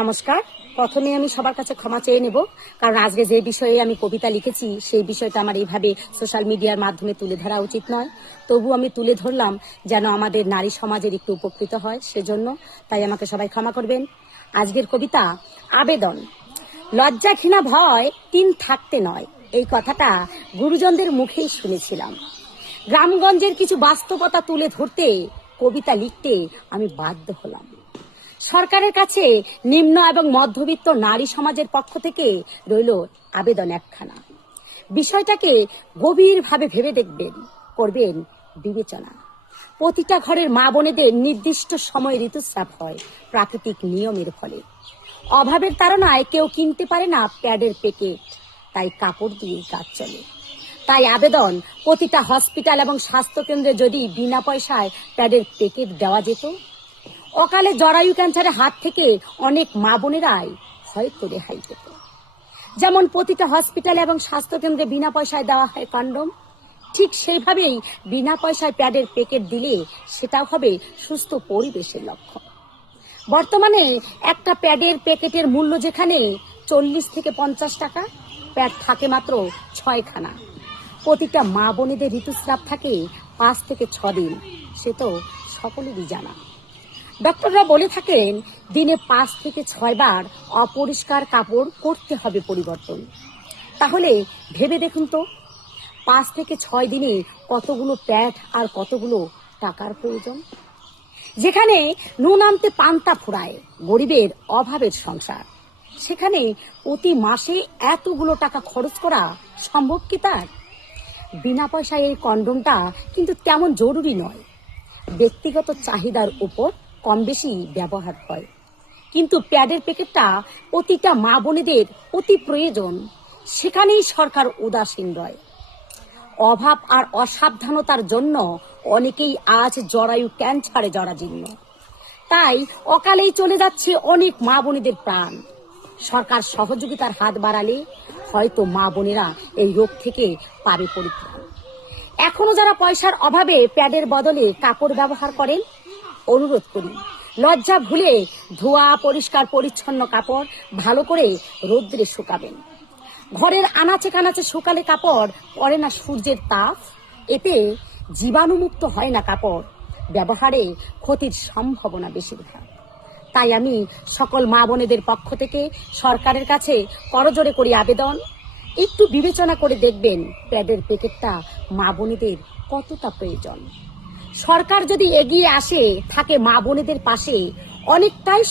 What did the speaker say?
নমস্কার। প্রথমে আমি সবার কাছে ক্ষমা চেয়ে নেব, কারণ আজকে যে বিষয়ে আমি কবিতা লিখেছি সেই বিষয়টা আমার এইভাবে সোশ্যাল মিডিয়ার মাধ্যমে তুলে ধরা উচিত নয়। তবু আমি তুলে ধরলাম যেন আমাদের নারী সমাজের একটু উপকৃত হয়, সেজন্য। তাই আমাকে সবাই ক্ষমা করবেন। আজকের কবিতা আবেদন। লজ্জা ঘৃণা ভয় তিন থাকতে নয়, এই কথাটা গুরুজনদের মুখেই শুনেছিলাম। গ্রামগঞ্জের কিছু বাস্তবতা তুলে ধরতে কবিতা লিখতে আমি বাধ্য হলাম। সরকারের কাছে নিম্ন এবং মধ্যবিত্ত নারী সমাজের পক্ষ থেকে রইল আবেদন একখানা। বিষয়টাকে গভীরভাবে ভেবে দেখবেন, করবেন বিবেচনা। প্রতিটা ঘরের মা বোনেদের নির্দিষ্ট সময়ে ঋতুস্রাব হয় প্রাকৃতিক নিয়মের ফলে। অভাবের তাড়নায় কেউ কিনতে পারে না প্যাডের প্যাকেট, তাই কাপড় দিয়ে কাজ চলে। তাই আবেদন, প্রতিটা হসপিটাল এবং স্বাস্থ্যকেন্দ্রে যদি বিনা পয়সায় প্যাডের প্যাকেট দেওয়া যেত, অকালে জরায়ু ক্যান্সারের হাত থেকে অনেক মা বোনেরাই হয়তো রেহাই পেত। যেমন প্রতিটা হসপিটাল এবং স্বাস্থ্যকেন্দ্রে বিনা পয়সায় দেওয়া হয় কন্ডম, ঠিক সেইভাবেই বিনা পয়সায় প্যাডের প্যাকেট দিলে সেটাও হবে সুস্থ পরিবেশের লক্ষণ। বর্তমানে একটা প্যাডের প্যাকেটের মূল্য যেখানে 40 থেকে 50 টাকা, প্যাড থাকে মাত্র 6 খানা। প্রতিটা মা বোনেদের ঋতুস্রাব থাকে 5 থেকে 6 দিন, সে তো সকলেরই জানা। ডক্টররা বলে থাকেন দিনে 5 থেকে 6 বার অপরিষ্কার কাপড় করতে হবে পরিবর্তন। তাহলে ভেবে দেখুন তো, 5 থেকে 6 দিনে কতগুলো প্যাড আর কতগুলো টাকার প্রয়োজন। যেখানে নুন আনতে পান্তা ফুরায় গরিবের অভাবের সংসার, সেখানে প্রতি মাসে এতগুলো টাকা খরচ করা সম্ভব কি তার? বিনা পয়সায় এই কন্ডমটা কিন্তু তেমন জরুরি নয়, ব্যক্তিগত চাহিদার উপর কম বেশি ব্যবহার হয়। কিন্তু প্যাডের প্যাকেটটা প্রতিটা মা বোনেদের অতি প্রয়োজন, সেখানেই সরকার উদাসীন রয়। অভাব আর অসাবধানতার জন্য অনেকেই আজ জরায়ু ক্যান্সারে জরাজীর্ণ। তাই অকালেই চলে যাচ্ছে অনেক মা বোনেদের প্রাণ। সরকার সহযোগিতার হাত বাড়ালে হয়তো মা বোনেরা এই রোগ থেকে পাবে পরিত্রাণ। এখনো যারা পয়সার অভাবে প্যাডের বদলে কাপড় ব্যবহার করেন, অনুরোধ করি লজ্জা ভুলে ধোয়া পরিষ্কার পরিচ্ছন্ন কাপড় ভালো করে রোদ্রে শুকাবেন। ঘরের আনাচে কানাচে শুকালে কাপড় পড়ে না সূর্যের তাপ, এতে জীবাণুমুক্ত হয় না কাপড়, ব্যবহারে ক্ষতির সম্ভাবনা বেশিরভাগ। তাই আমি সকল মা বোনেদের পক্ষ থেকে সরকারের কাছে করজোড়ে করি আবেদন, একটু বিবেচনা করে দেখবেন প্যাডের প্যাকেটটা মা বোনেদের কতটা প্রয়োজন। সরকার যদি এগিয়ে আসে, থাকে মা বোনেদের পাশে, অনেকটাই